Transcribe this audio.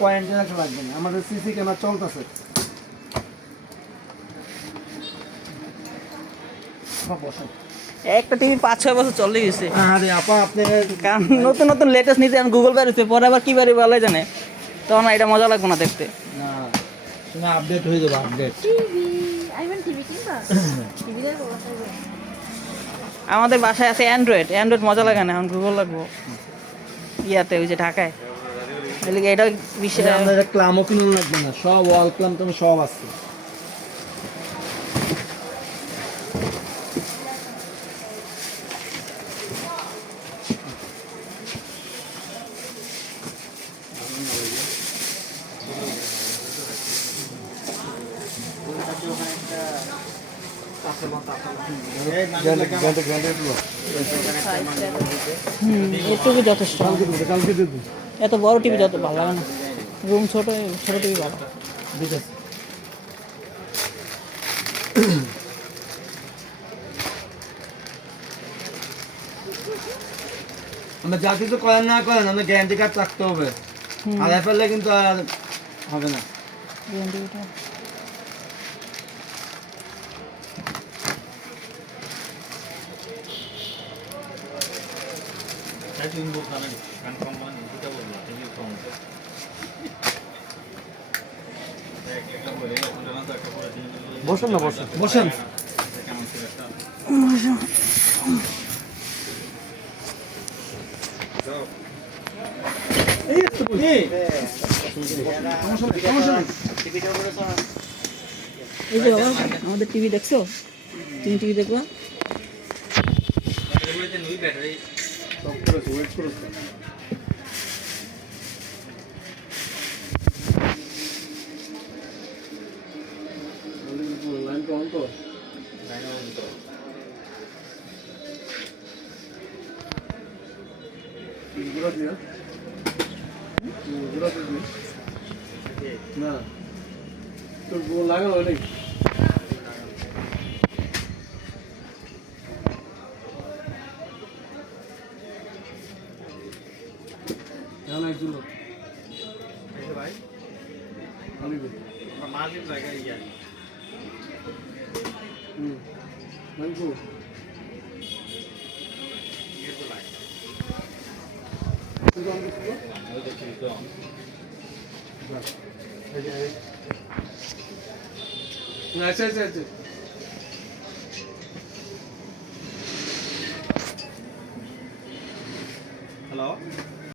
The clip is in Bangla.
পয়েন্টে রাখা লাগবে না, আমাদের সিসি ক্যামেরা চলতেছে। একটা টিভি 5-6 বছর চলে গেছে। আরে আপা আপনি কারণ নতুন নতুন লেটেস্ট নিতে আমি গুগল বেরোচ্ছে, পরে আবার কী বাড়ি ভালোই জানে, তখন এটা মজা লাগবে না দেখতে। না তুমি আপডেট হয়ে যাবে, আপডেট। টিভি কিনবা? টিভি দেখবো বাসায় গিয়ে? আমাদের বাসায় আছে অ্যান্ড্রয়েড, অ্যান্ড্রয়েড মজা লাগে না, এখন গুগল লাগবো ইয়াতে, ওই যে ঢাকায়। এদিকে এটা বিশেষ আমাদের ক্লামও কিনুন লাগবে না, সব ওয়াল ক্লাম তুমি সব আছে। এই টিভি যথেষ্ট, এত বড় টিভি যত ভালো লাগে না, রুম ছোট, ছোট টিভি ভালো। আমরা যা কিছু করেন না করেন, আমরা গ্যারান্টি কার্ড রাখতে হবে, হারাই ফেললে কিন্তু আর হবে না। বসেন না, বসেন বসেন। এই যে বাবা, আমাদের টিভি দেখছো? তুমি টিভি দেখবা? না তোর লাগানো নেই। আচ্ছা আচ্ছা আচ্ছা। হ্যালো।